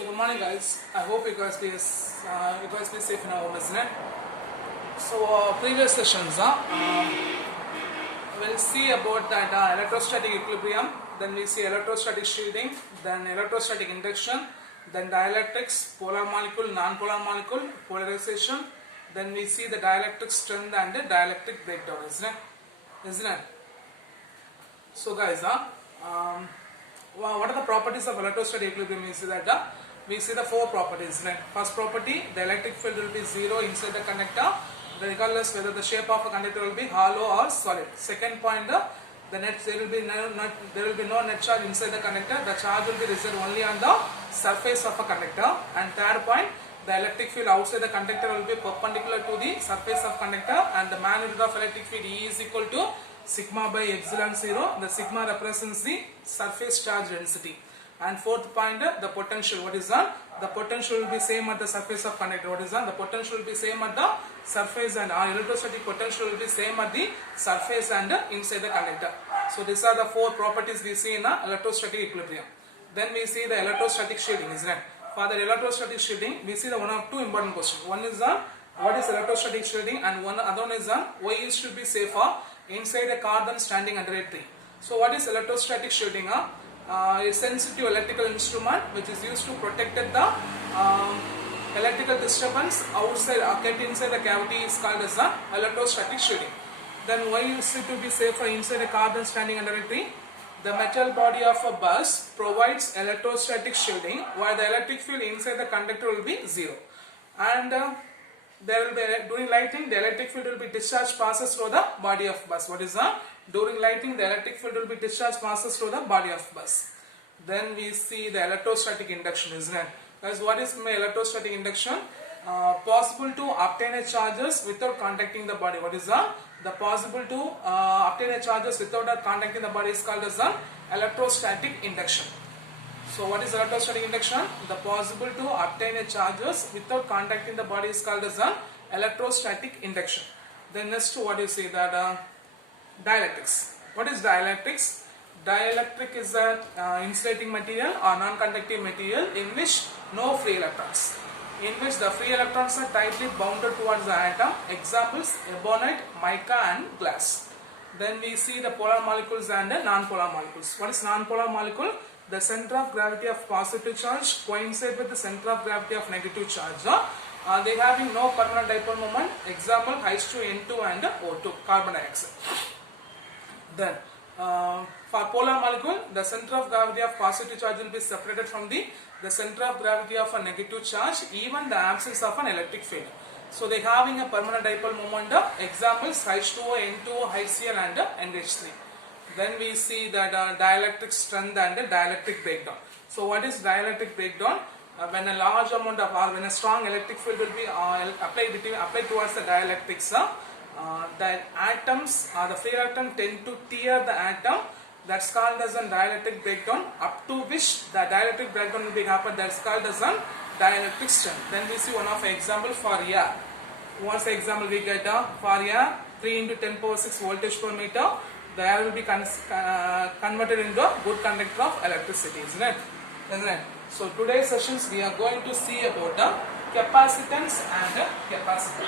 So good morning guys. I hope you guys be safe in our home, isn't it? So previous sessions, we'll see about that electrostatic equilibrium, then we see electrostatic shielding, then electrostatic induction, then dielectrics, polar molecule, non-polar molecule, polarization, then we see the dielectric strength and the dielectric breakdown, isn't it? So guys, what are the properties of electrostatic equilibrium? Is that we see the four properties. Right? First property, the electric field will be zero inside the conductor, regardless whether the shape of a conductor will be hollow or solid. Second point, there will be no net charge inside the conductor. The charge will be reserved only on the surface of a conductor. And third point, the electric field outside the conductor will be perpendicular to the surface of conductor, and the magnitude of electric field E is equal to sigma by epsilon 0. The sigma represents the surface charge density. And fourth point, the potential. What is that? The potential will be same at the surface of conductor. What is that? The potential will be same at the surface, and our electrostatic potential will be same at the surface and inside the conductor. So these are the four properties we see in the electrostatic equilibrium. Then we see the electrostatic shielding, isn't it? For the electrostatic shielding, we see the one of two important questions. One is what is electrostatic shielding, and other one is why it should be safer inside a carbon standing under a tree. So what is electrostatic shielding? A sensitive electrical instrument which is used to protect the electrical disturbance outside kept inside the cavity is called as electrostatic shielding. Then why is it to be safer inside a carbon standing under a tree? The metal body of a bus provides electrostatic shielding, while the electric field inside the conductor will be zero. And there will be, during lighting, the electric field will be discharged passes through the body of bus. What is that? During lighting, the electric field will be discharged passes through the body of bus. Then we see the electrostatic induction, isn't it? Guys, what is my electrostatic induction? Possible to obtain a charges without contacting the body. What is that? The possible to obtain a charges without contacting the body is called as electrostatic induction. So what is electrostatic induction? The possible to obtain a charges without contacting the body is called as electrostatic induction. Then next, what do you say that dielectrics. What is dielectrics? Dielectric is an insulating material or non-conductive material in which no free electrons. In which the free electrons are tightly bounded towards the atom. Examples: ebonite, mica and glass. Then we see the polar molecules and the non-polar molecules. What is non-polar molecule? The center of gravity of positive charge coincide with the center of gravity of negative charge. They having no permanent dipole moment. Example: H2N2 and O2, carbon dioxide. Then for polar molecule, the center of gravity of positive charge will be separated from the center of gravity of a negative charge, even the absence of an electric field. So they having a permanent dipole moment. Examples: H2O, N2O, HCl and NH3. Then we see that dielectric strength and dielectric breakdown. So what is dielectric breakdown? When a large amount of, or when a strong electric field will be applied towards the dielectrics, the atoms, the free electron tend to tear the atom. That's called as a dielectric breakdown, up to which the dielectric breakdown will be happened. That's called as a dielectric strength. Then we see one of example for air. Once the example we get for air, 3 into 10 power 6 voltage per meter. The air will be converted into a good conductor of electricity, isn't it? So today's sessions we are going to see about capacitance and capacitor.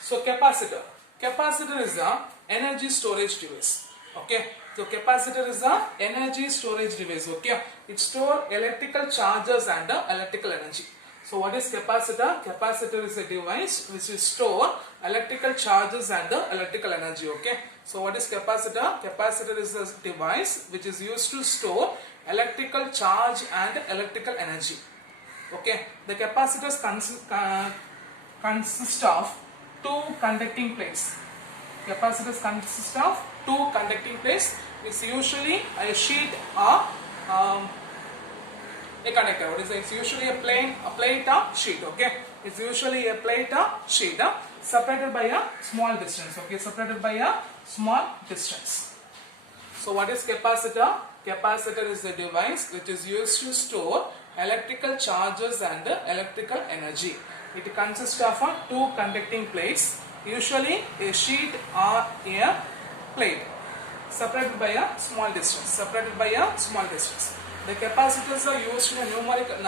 So capacitor is a energy storage device. Okay. So capacitor is a energy storage device. Okay. It stores electrical charges and electrical energy. So what is capacitor? Capacitor is a device which is store electrical charges and electrical energy. Okay. So what is capacitor? Capacitor is a device which is used to store electrical charge and electrical energy. Okay. The capacitors consist of two conducting plates. Capacitors consist of two conducting plates. It's usually a sheet or a conductor. What is it? It's usually a plate or sheet. Okay, it's usually a plate or sheet separated by a small distance. Okay, separated by a small distance. So what is capacitor? Capacitor is a device which is used to store electrical charges and electrical energy. It consists of two conducting plates, usually a sheet or a plate, separated by a small distance. The capacitors are used in a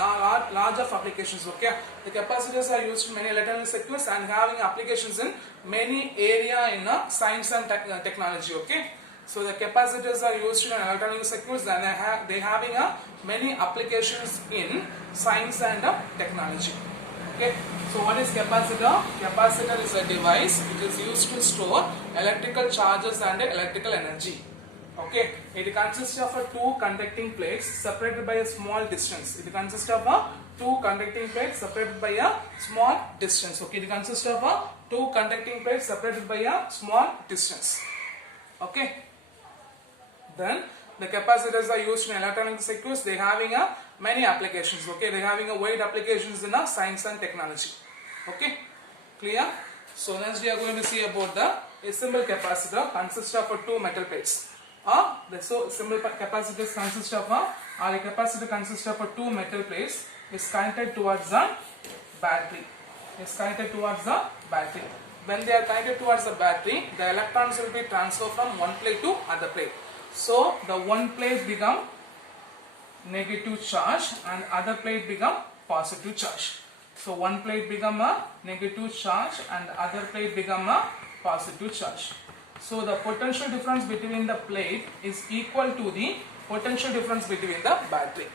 large of applications. Okay, the capacitors are used in many electronic circuits and having applications in many area in science and technology. Okay, so the capacitors are used in electronic circuits and they having many applications in science and technology. Okay, so what is capacitor? Capacitor is a device which is used to store electrical charges and electrical energy. Okay, it consists of two conducting plates separated by a small distance. Okay, it consists of two conducting plates separated by a small distance. Okay, then the capacitors are used in electronic circuits. They having many applications. Okay, they having a wide applications in science and technology. Okay, clear? So next we are going to see about a simple capacitor consists of two metal plates. The simple capacitors consist of a capacitor consists of two metal plates is connected towards the battery. When they are connected towards the battery, the electrons will be transferred from one plate to other plate. So the one plate become negative charge and other plate become positive charge. So one plate become a negative charge and other plate become a positive charge. So the potential difference between the plate is equal to the potential difference between the battery.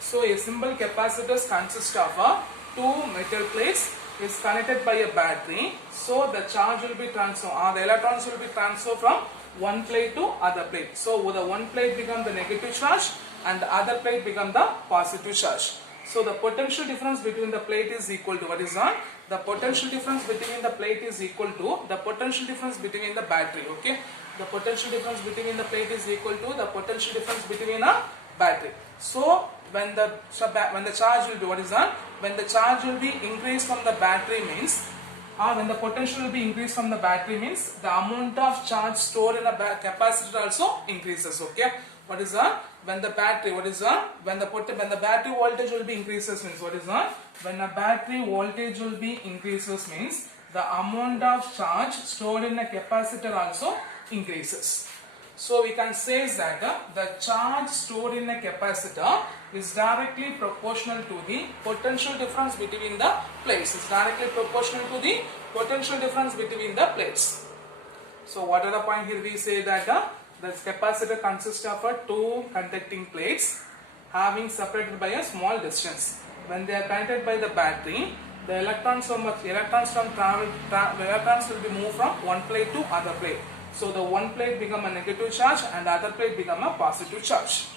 So a simple capacitor consists of two metal plates is connected by a battery. So the charge will be transferred, the electrons will be transferred from one plate to other plate. So the one plate become the negative charge and the other plate become the positive charge. So the potential difference between the plate is equal to what is on? The potential difference between the plate is equal to the potential difference between the battery. Okay, the potential difference between the plate is equal to the potential difference between a battery. So when the charge will be what is on? When the charge will be increased from the battery means, when the potential will be increased from the battery means the amount of charge stored in a capacitor also increases. Okay, what is that? When the battery, what is that? When the battery voltage will be increases means what is that? When a battery voltage will be increases means the amount of charge stored in a capacitor also increases. So we can say that the charge stored in a capacitor is directly proportional to the potential difference between the plates. It's directly proportional to the potential difference between the plates. So what are the point here? We say that the capacitor consists of two conducting plates having separated by a small distance. When they are connected by the battery, the electrons will be moved from one plate to other plate. So the one plate become a negative charge and the other plate become a positive charge.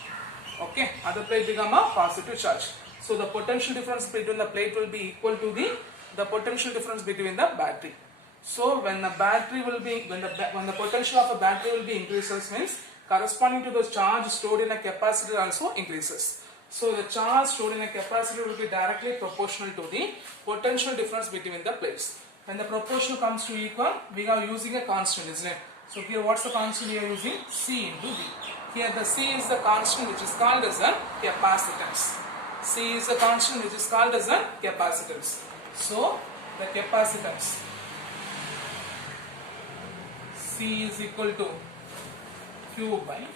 Okay, other plate become a positive charge. So the potential difference between the plate will be equal to the potential difference between the battery. So when the battery will be when the potential of a battery will be increases means corresponding to the charge stored in a capacitor also increases. So the charge stored in a capacitor will be directly proportional to the potential difference between the plates. When the proportion comes to equal, we are using a constant, isn't it? So here what's the constant we are using? C into V. Here the C is the constant which is called as a capacitance. C is the constant which is called as a capacitance. So the capacitance C is equal to Q by V.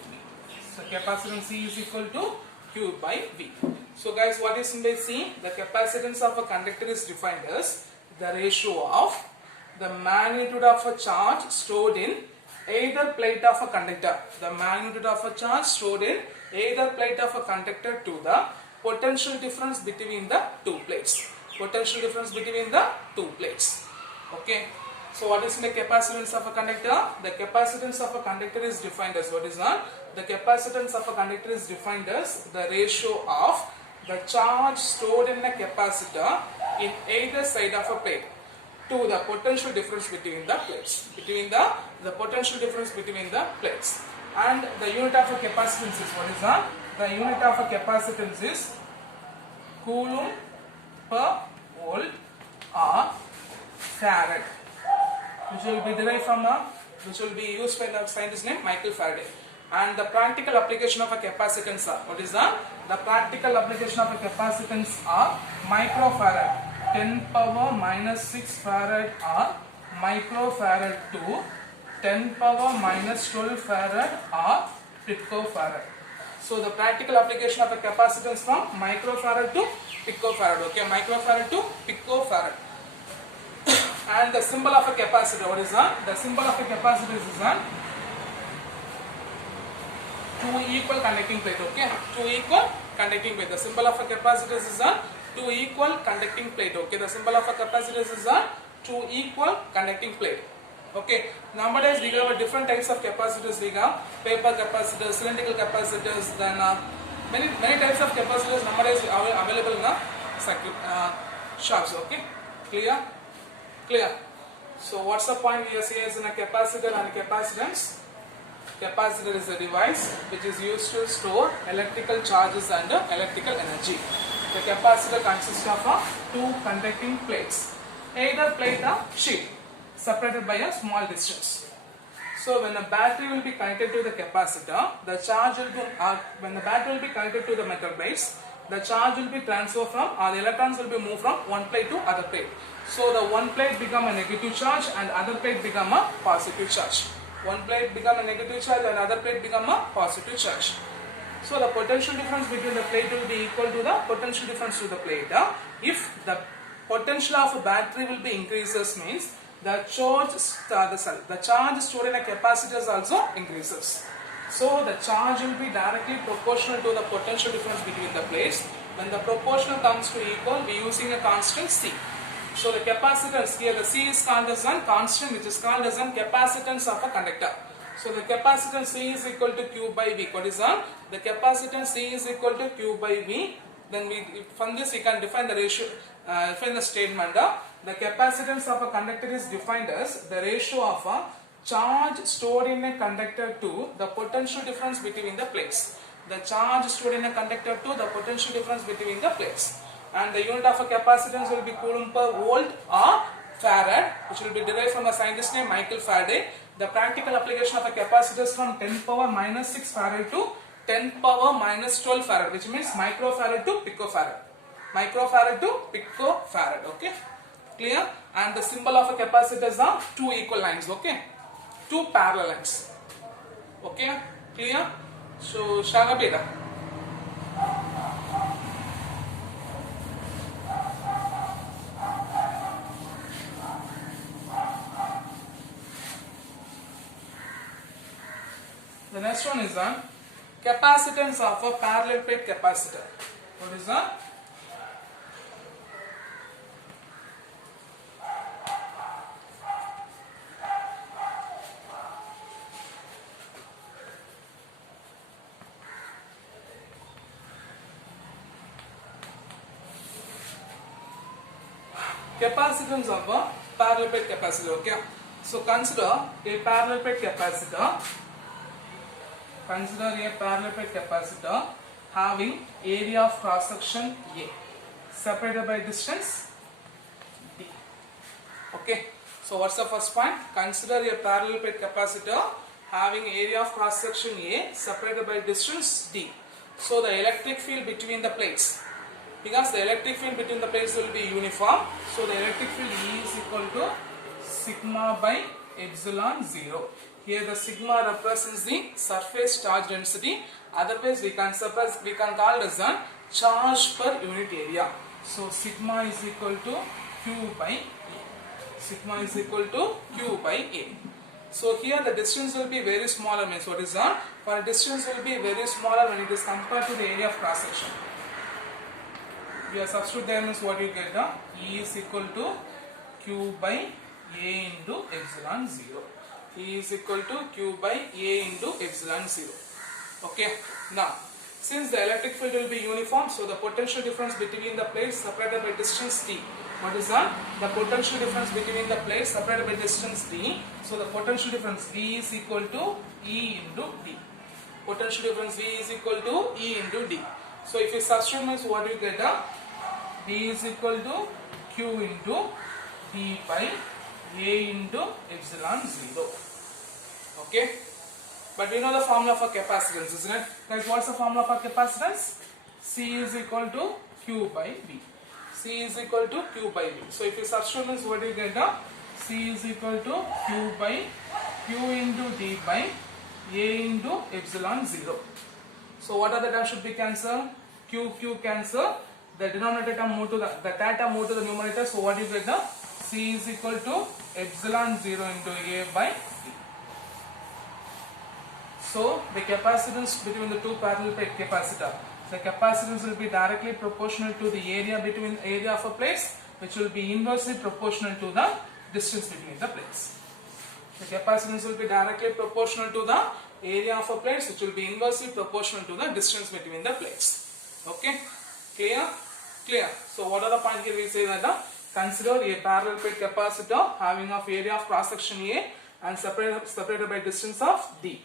So capacitance C is equal to Q by V. So guys, what is in by C? The capacitance of a conductor is defined as the ratio of the magnitude of a charge stored in either plate of a conductor. The magnitude of a charge stored in either plate of a conductor to the potential difference between the two plates. Potential difference between the two plates. Okay. So what is the capacitance of a conductor? The capacitance of a conductor is defined as what is that? The capacitance of a conductor is defined as the ratio of the charge stored in a capacitor in either side of a plate to the potential difference between the plates. The potential difference between the plates. And the unit of a capacitance is what is that? The unit of a capacitance is Coulomb per volt or Farad, which will be derived from which will be used by the scientist named Michael Faraday. And the practical application of a capacitance are what is that? The practical application of a capacitance are microfarad. 10 power minus 6 farad or microfarad to 10 power minus 12 farad or picofarad. So the practical application of a capacitance from microfarad to picofarad. Okay, microfarad to picofarad. And the symbol of a capacitor, what is that? The symbol of a capacitor is that two equal conducting plate. Okay, two equal conducting plate. The symbol of a capacitor is that two equal conducting plate. Okay, the symbol of a capacitor is that two equal conducting plate. Okay, nowadays we have different types of capacitors. We have paper capacitors, cylindrical capacitors, then many types of capacitors nowadays are available in the circuit shops. Okay, clear. So what's the point we are saying is in a capacitor and a capacitance? Capacitor is a device which is used to store electrical charges and electrical energy. The capacitor consists of two conducting plates, either plate or sheet, separated by a small distance. So when the battery will be connected to the capacitor, the charge will be when the battery will be connected to the metal plates, the charge will be transferred from, or the electrons will be moved from one plate to other plate. So the one plate become a negative charge and other plate become a positive charge. One plate become a negative charge and other plate become a positive charge. So the potential difference between the plate will be equal to the potential difference to the plate. If the potential of a battery will be increases, means the charge stored in a capacitor also increases. So the charge will be directly proportional to the potential difference between the plates. When the proportional comes to equal, we are using a constant C. So the capacitance here, the C is called as a constant, which is called as a capacitance of a conductor. So the capacitance C is equal to Q by V. What is that? The capacitance C is equal to Q by V. Then from this we can define the ratio, define the statement. The capacitance of a conductor is defined as the ratio of a charge stored in a conductor to the potential difference between the plates. The charge stored in a conductor to the potential difference between the plates. And the unit of a capacitance will be coulomb per volt or farad, which will be derived from a scientist named Michael Faraday. The practical application of a capacitor is from 10 power minus 6 farad to 10 power minus 12 farad, which means microfarad to picofarad. Microfarad to picofarad. Okay, clear? And the symbol of a capacitor are two equal lines. Okay, two parallel lines. Okay, clear? So shall I be there? The next one is the capacitance of a parallel plate capacitor. What is that? Capacitance of a parallel plate capacitor. Okay, so consider a parallel plate capacitor. Consider a parallel plate capacitor having area of cross section A separated by distance D. Okay, so what's the first point? Consider a parallel plate capacitor having area of cross section A separated by distance D. So the electric field between the plates, because the electric field between the plates will be uniform, so the electric field E is equal to sigma by epsilon 0. Here the sigma represents the surface charge density. Otherwise we can call it as a charge per unit area. So sigma is equal to Q by A. Sigma is equal to Q by A. So here the distance will be very smaller. Means what is that? For distance will be very smaller when it is compared to the area of cross section. We are substitute there, means what you get? E is equal to Q by A into epsilon 0. E is equal to Q by A into epsilon 0. Okay. Now, since the electric field will be uniform, so the potential difference between the plates separated by distance D. What is that? The potential difference between the plates separated by distance D. So the potential difference V is equal to E into D. Potential difference V is equal to E into D. So if you substitute, means what you get? D is equal to Q into D by A into epsilon 0. Okay, but we know the formula for capacitance, isn't it? Guys, what's the formula for capacitance? C is equal to Q by V. C is equal to Q by V. So if you substitute this, what do you get? C is equal to Q by Q into D by A into epsilon 0. So what are the terms should be cancelled? Q cancel. The denominator term move to the term move to the numerator. So what do you get? C is equal to epsilon 0 into A by D. So the capacitance between the two parallel plate capacitor. The capacitance will be directly proportional to the area between area of a plates, which will be inversely proportional to the distance between the plates. The capacitance will be directly proportional to the area of a plates, which will be inversely proportional to the distance between the plates. Okay, clear? Clear. So what are the points here? We say that consider a parallel plate capacitor having of area of cross section A and separated by distance of D.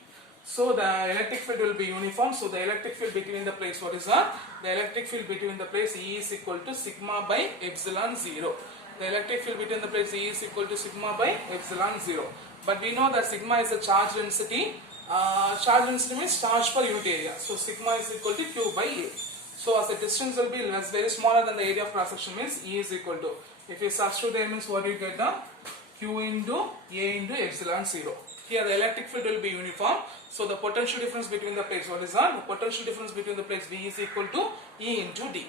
So the electric field will be uniform. So the electric field between the plates, what is that? The electric field between the plates E is equal to sigma by epsilon 0. The electric field between the plates E is equal to sigma by epsilon 0. But we know that sigma is the charge density. Charge density means charge per unit area. So sigma is equal to Q by A. So as the distance will be less, very smaller than the area of cross section means E is equal to. If you substitute there means what you get? Q into A into epsilon 0. Here the electric field will be uniform. So the potential difference between the plates, what is that? The potential difference between the plates V is equal to E into D.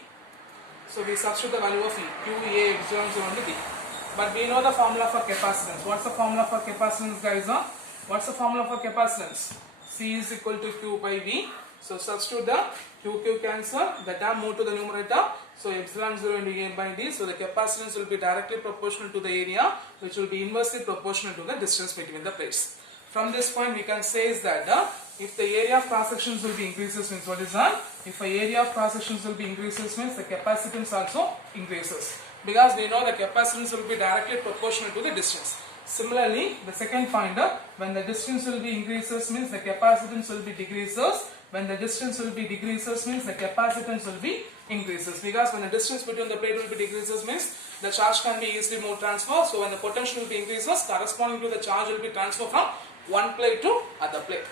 So we substitute the value of E, Q, A, epsilon 0 into D. But we know the formula for capacitance. What's the formula for capacitance, guys? What's the formula for capacitance? C is equal to Q by V. So substitute the Q cancel, the term move to the numerator. So epsilon 0 into A by D. So the capacitance will be directly proportional to the area, which will be inversely proportional to the distance between the plates. From this point we can say is that if the area of cross sections will be increases means what is that? If the area of cross sections will be increases means the capacitance also increases. Because we know the capacitance will be directly proportional to the distance. Similarly, the second point, when the distance will be increases means the capacitance will be decreases. When the distance will be decreases means the capacitance will be increases. Because when the distance between the plate will be decreases means the charge can be easily more transferred. So when the potential will be increases, corresponding to the charge will be transferred from one plate to other plate.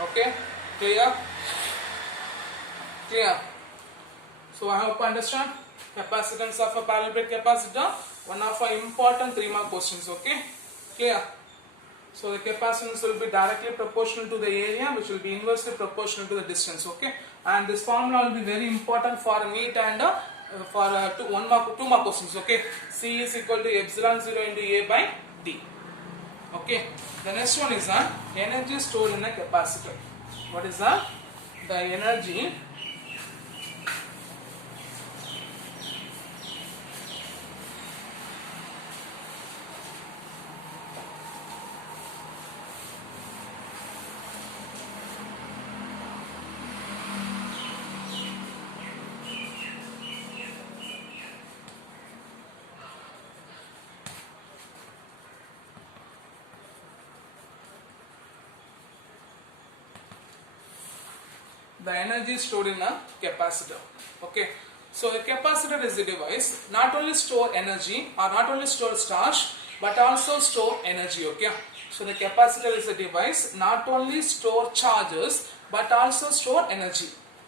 Okay, clear? Clear? So I hope you understand. Capacitance of a parallel plate capacitor, one of our important 3-mark questions. Okay, clear? So the capacitance will be directly proportional to the area, which will be inversely proportional to the distance. Okay, and this formula will be very important for NEET and for 2-mark questions. Okay, C is equal to epsilon 0 into A by D. Okay, the next one is energy stored in a capacitor. What is that? The energy stored in a capacitor. Okay, so a capacitor is a device not only store energy or not only store charge but also store energy. Okay, so the capacitor is a device not only store charges but also store energy.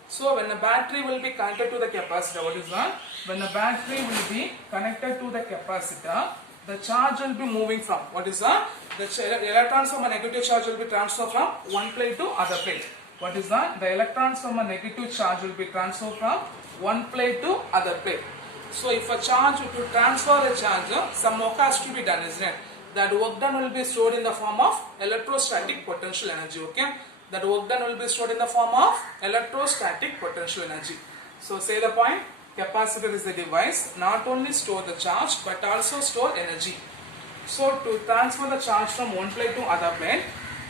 So when the battery will be connected to the capacitor, what is that? When the battery will be connected to the capacitor, the charge will be moving from, what is that? The electrons from a negative charge will be transferred from one plate to other plate. What is that? The electrons from a negative charge will be transferred from one plate to other plate. So if a charge, to transfer a charge, some work has to be done, isn't it? That work done will be stored in the form of electrostatic potential energy. Okay, that work done will be stored in the form of electrostatic potential energy. So say the point, capacitor is the device not only store the charge but also store energy. So to transfer the charge from one plate to other plate,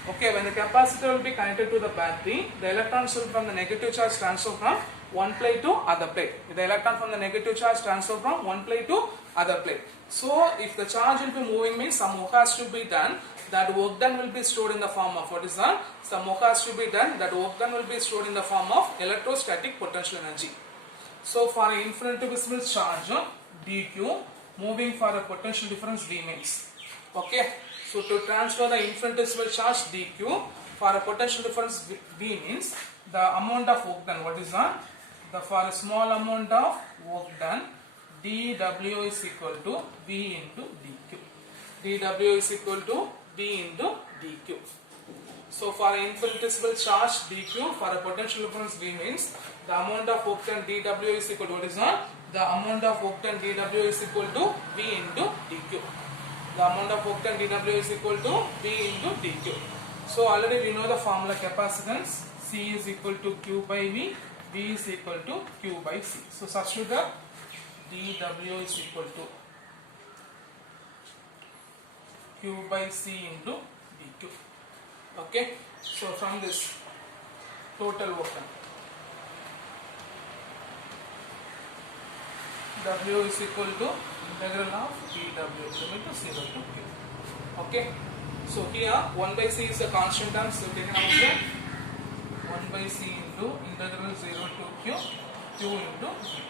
okay, when the capacitor will be connected to the battery, the electrons will from the negative charge transfer from one plate to other plate. The electron from the negative charge transfer from one plate to other plate. So if the charge will be moving means some work has to be done. That work done will be stored in the form of, what is that? Some work has to be done. That work done will be stored in the form of electrostatic potential energy. So for an infinitesimal charge dq moving for a potential difference V means. Okay. So to transfer the infinitesimal charge dq for a potential difference V means the amount of work done. What is that? For a small amount of work done, dW is equal to V into dQ. dW is equal to V into dQ. So for an infinitesimal charge dQ, for a potential difference V means the amount of work done dW is equal to what is not? The amount of work done dW is equal to V into dQ. The amount of work done dW is equal to V into dQ. So already we know the formula capacitance. C is equal to Q by V. V is equal to Q by C. So substitute the dW is equal to Q by C into dQ. Okay, so from this total work done, W is equal to integral of dW limit to 0 to Q. Okay, so here 1 by C is the constant term, so taken outside 1 by C into integral 0 to Q, Q into dQ.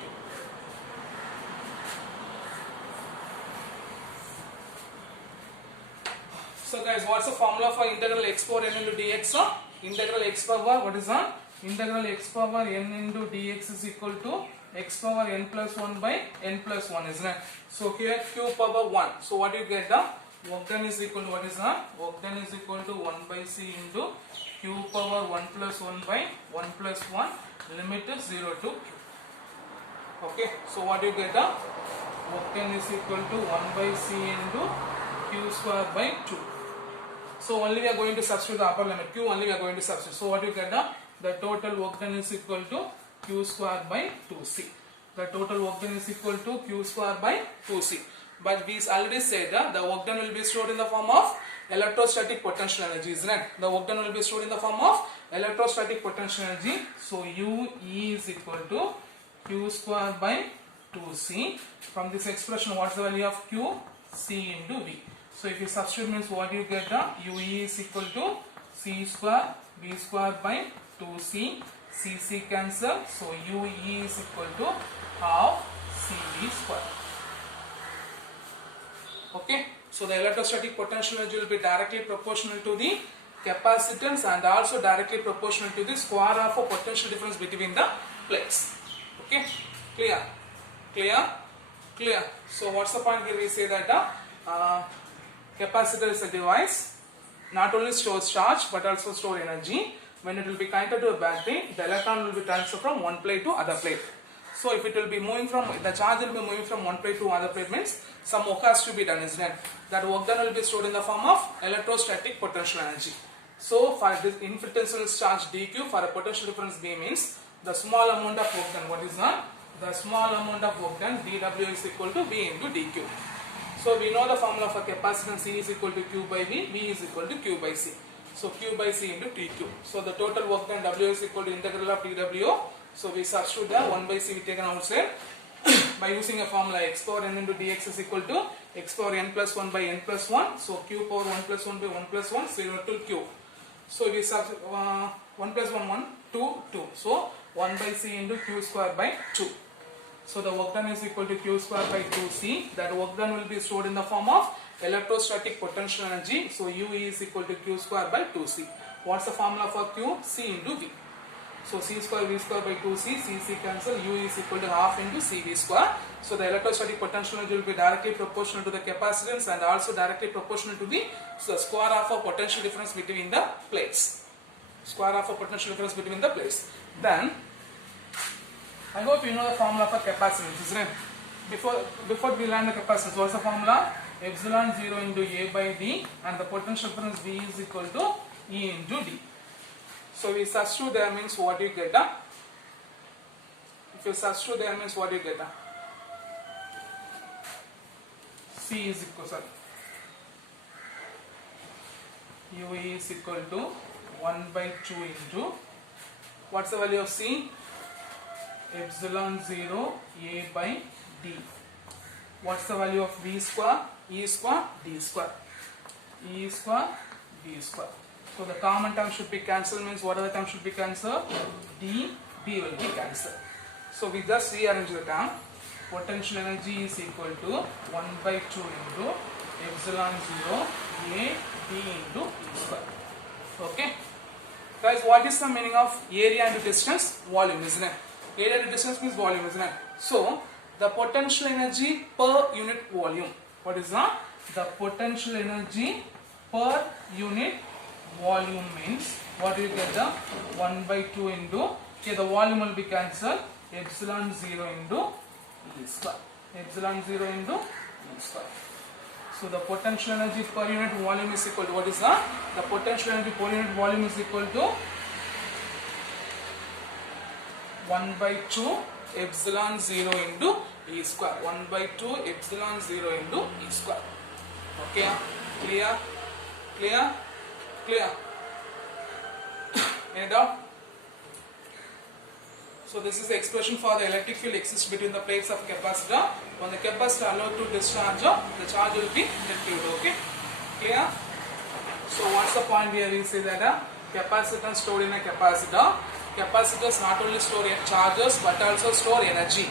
So guys, what's the formula for integral x power n into dx? So integral x power, what is that? Integral x power n into dx is equal to x power n plus 1 by n plus 1, isn't it? So here q power 1. So what do you get? The work done is equal to what is that? Work done is equal to 1 by c into q power 1 plus 1 by 1 plus 1, limit is 0 to q. Okay, so what do you get? The work done is equal to 1 by c into q square by 2. So only we are going to substitute the upper limit, q only we are going to substitute. So what you get? The total work done is equal to q square by 2c. The total work done is equal to q square by 2c. But we already said that the work done will be stored in the form of electrostatic potential energy, isn't it? The work done will be stored in the form of electrostatic potential energy. So U E is equal to q square by 2c. From this expression, what's the value of q? C into V. So if you substitute, means what you get? The UE is equal to C square V square by 2C. CC cancel. So UE is equal to half CV square. Okay. So the electrostatic potential energy will be directly proportional to the capacitance and also directly proportional to the square of a potential difference between the plates. Okay. Clear? Clear? Clear. So what's the point here? We say that the capacitor is a device not only stores charge but also store energy. When it will be connected to a battery, the electron will be transferred from one plate to other plate. So if it will be moving from, the charge will be moving from one plate to other plate, means some work has to be done, isn't it? That work done will be stored in the form of electrostatic potential energy. So for this infinitesimal charge dq, for a potential difference V means the small amount of work done, what is that? The small amount of work done dW is equal to V into dQ. So we know the formula for capacitance C is equal to Q by V, V is equal to Q by C. So Q by C into dQ. So the total work done W is equal to integral of dW. So we substitute the 1 by C we taken outside by using a formula x power n into dx is equal to x power n plus 1 by n plus 1. So Q power 1 plus 1 by 1 plus 1, 0 to Q. So we substitute 1 plus 1, 1, 2, 2. So 1 by C into Q square by 2. So the work done is equal to Q square by 2C. That work done will be stored in the form of electrostatic potential energy. So U is equal to Q square by 2C. What's the formula for Q? C into V. So C square V square by 2C, CC cancel, U is equal to half into CV square. So the electrostatic potential energy will be directly proportional to the capacitance and also directly proportional to the square of a potential difference between the plates. Square of a potential difference between the plates. Then I hope you know the formula for capacitance, isn't it? Before we learn the capacitance, what's the formula? Epsilon 0 into A by D, and the potential difference V is equal to E into D. So we substitute there, means what you get? If you substitute there, means what you get? C is equal to U is equal to 1 by 2 into, what's the value of C? Epsilon 0 A by D. What's the value of V square? E square D square. E square D square. So the common term should be cancelled, means what other term should be cancelled? D, B will be cancelled. So we just rearrange the term. Potential energy is equal to 1 by 2 into epsilon 0 A D into E square. Okay. Guys, what is the meaning of area into distance? Volume, isn't it? Area into distance means volume, isn't it? So the potential energy per unit volume. What is that? The potential energy per unit volume means what you get, the 1 by 2 into, okay, the volume will be cancelled, epsilon 0 into E square. Epsilon 0 into E square. So the potential energy per unit volume is equal to, what is that? The potential energy per unit volume is equal to 1 by 2 epsilon 0 into E square. 1 by 2 epsilon 0 into E square. Okay, clear? Clear? Clear? Any doubt? So this is the expression for the electric field exists between the plates of capacitor. When the capacitor allowed to discharge, the charge will be retrieved. Okay, clear? So what's the point here? We say that capacitor stored in a capacitor. Capacitors not only store charges but also store energy.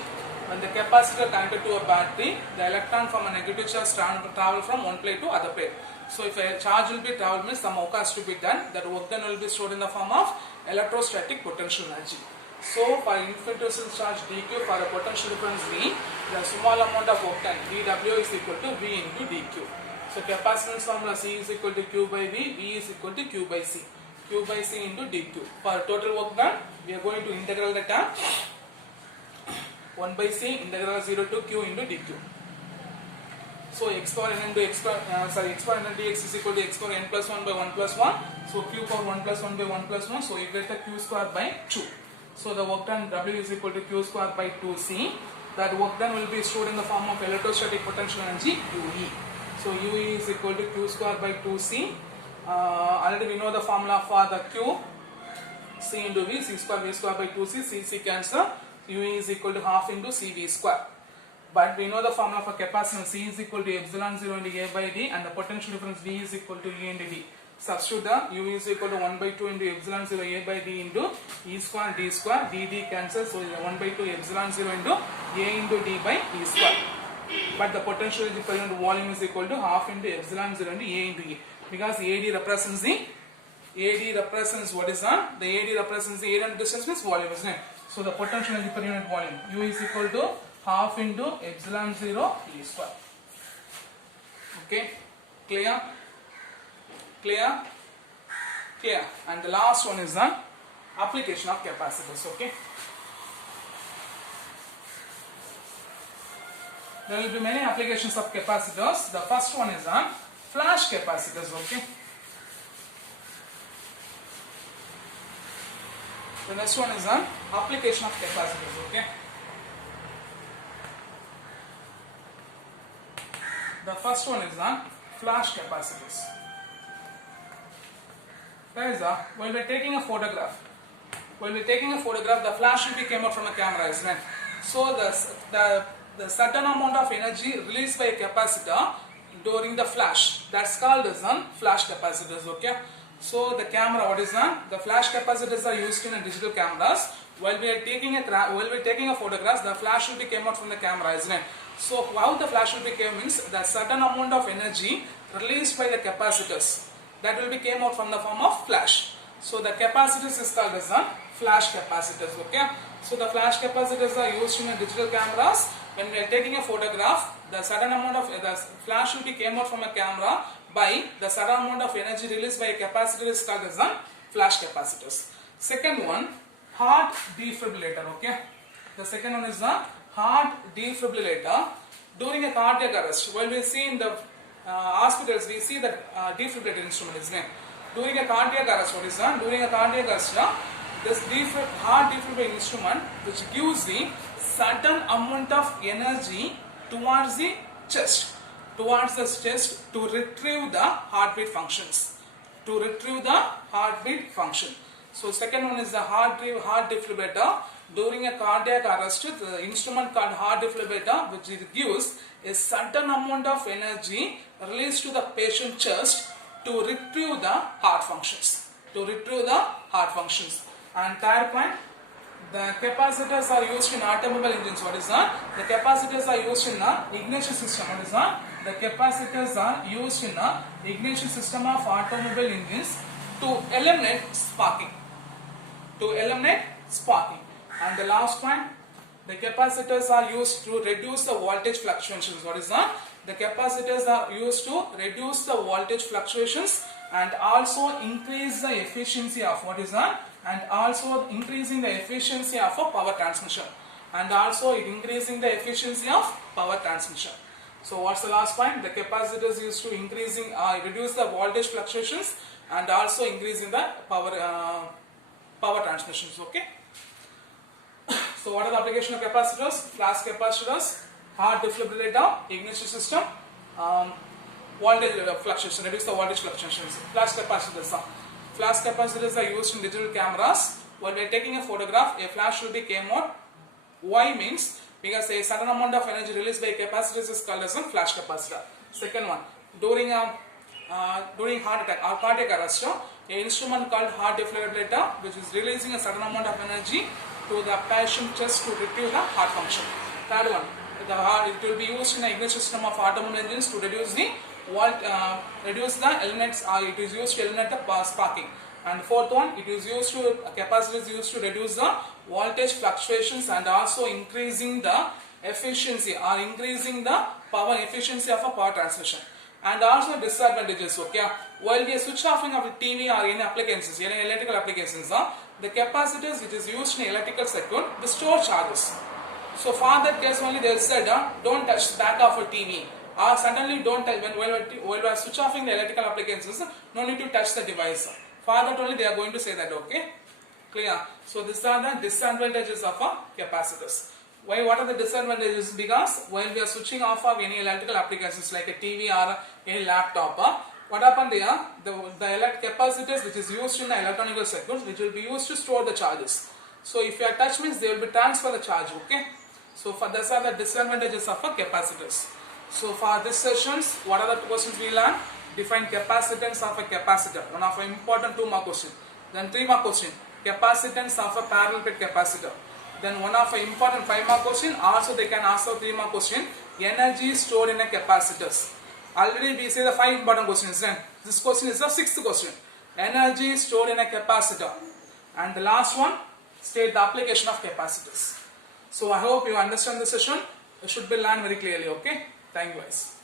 When the capacitor connected to a battery, the electron from a negative charge travel from one plate to other plate. So if a charge will be traveled, means some work has to be done. That work done will be stored in the form of electrostatic potential energy. So for infinitesimal charge dq, for a potential difference V, the small amount of work done dW is equal to V into dq. So capacitance formula C is equal to Q by V, V is equal to Q by C. Q by C into dq. For total work done, we are going to integral the term 1 by C integral 0 to Q into dq. So x power n into x power n dx is equal to x power n plus 1 by 1 plus 1. So Q power 1 plus 1 by 1 plus 1. So you get the Q square by 2. So the work done W is equal to Q square by 2C. That work done will be stored in the form of electrostatic potential energy UE. So UE is equal to Q square by 2C. Already we know the formula for the Q. C into V, C square V square by 2C, C cancel. UE is equal to half into CV square. But we know the formula for capacitance. C is equal to epsilon 0 into A by D, and the potential difference V is equal to E into D. Substitute the U is equal to 1 by 2 into epsilon 0 A by D into E square D square, D cancel, so 1 by 2 epsilon 0 into A into D by E square. But the potential energy per unit volume is equal to half into epsilon 0 into A into E, because AD represents what is that? The AD represents the area and distance means volume, isn't it? So the potential energy per unit volume, U is equal to half into epsilon 0 E square. Okay, clear? Clear? Clear. And the last one is the application of capacitors. Okay, there will be many applications of capacitors. The first one is on flash capacitors. Okay, the next one is on application of capacitors. Okay, the first one is on flash capacitors. Guys, while we are taking a photograph, the flash will be came out from a camera, isn't it? So the certain amount of energy released by a capacitor during the flash, that's called as flash capacitors. Okay, so the camera, what is that? The flash capacitors are used in digital cameras. While we are taking a photograph, the flash will be came out from the camera, isn't it? So how the flash will be came means the certain amount of energy released by the capacitors, that will be came out from the form of flash. So the capacitors is called as flash capacitors. Okay, so the flash capacitors are used in digital cameras. When we are taking a photograph, the certain amount of the flash will be came out from a camera by the certain amount of energy released by a capacitor is called as flash capacitors. Second one, heart defibrillator. Okay, the second one is the heart defibrillator. During a cardiac arrest, while we see in the hospitals, we see that defibrillator instrument is named. During a cardiac arrest, what is that? During a cardiac arrest, this heart defibrillator instrument, which gives the certain amount of energy towards the chest, to retrieve the heartbeat functions. So second one is the heart defibrillator. During a cardiac arrest, the instrument called heart defibrillator, which gives a certain amount of energy released to the patient chest to retrieve the heart functions. And third point, the capacitors are used in automobile engines. What is that? The capacitors are used in the ignition system. What is that? The capacitors are used in the ignition system of automobile engines to eliminate sparking. And the last point, The capacitors are used to reduce the voltage fluctuations. What is that? The capacitors are used to reduce the voltage fluctuations and also increase the efficiency of what is that? And also increasing the efficiency of a power transmission. And also it increasing the efficiency of power transmission. So what's the last point? The capacitors used to reduce the voltage fluctuations and also increasing the power transmissions. Okay. So what are the application of capacitors? Flash capacitors, hard defibrillator, ignition system, voltage fluctuation, reduce the voltage fluctuations. Flash capacitors. Flash capacitors are used in digital cameras. While we are taking a photograph, a flash will be came out. Why means because a certain amount of energy released by capacitors is called as a flash capacitor. Second one, during heart attack or cardiac arrest, an instrument called heart defibrillator, which is releasing a certain amount of energy to the patient chest to retrieve the heart function. Third one, it will be used in the ignition system of automobile engines to reduce the elements. It is used to eliminate the sparking. And fourth one, it is used to capacitors used to reduce the voltage fluctuations and also increasing the efficiency or increasing the power efficiency of a power transmission. And also disadvantages. Okay, while we are switch offing of a TV or any appliances, any electrical applications, the capacitors which is used in electrical circuit, they store charges. So for that case only they said, don't touch the back of a TV. Or suddenly don't touch, while we are switch offing the electrical appliances, no need to touch the device. For that only they are going to say that. Okay, clear? So these are the disadvantages of capacitors. Why? What are the disadvantages? Because while we are switching off of any electrical applications like a TV or any laptop, what happened here? The capacitors which is used in the electronic circuits, which will be used to store the charges. So if you are touch means they will be transfer the charge. Okay. So for these are the disadvantages of capacitors. So for this sessions, what are the questions we learn? Define capacitance of a capacitor. One of the important 2 mark question. Then 3 mark question. Capacitance of a parallel plate capacitor. Then one of the important 5 mark question. Also they can ask a 3 mark question. Energy stored in a capacitors. Already we say the 5 important questions. Then this question is the 6th question. Energy stored in a capacitor. And the last one, state the application of capacitors. So I hope you understand the session. It should be learned very clearly. Okay. Thank you guys.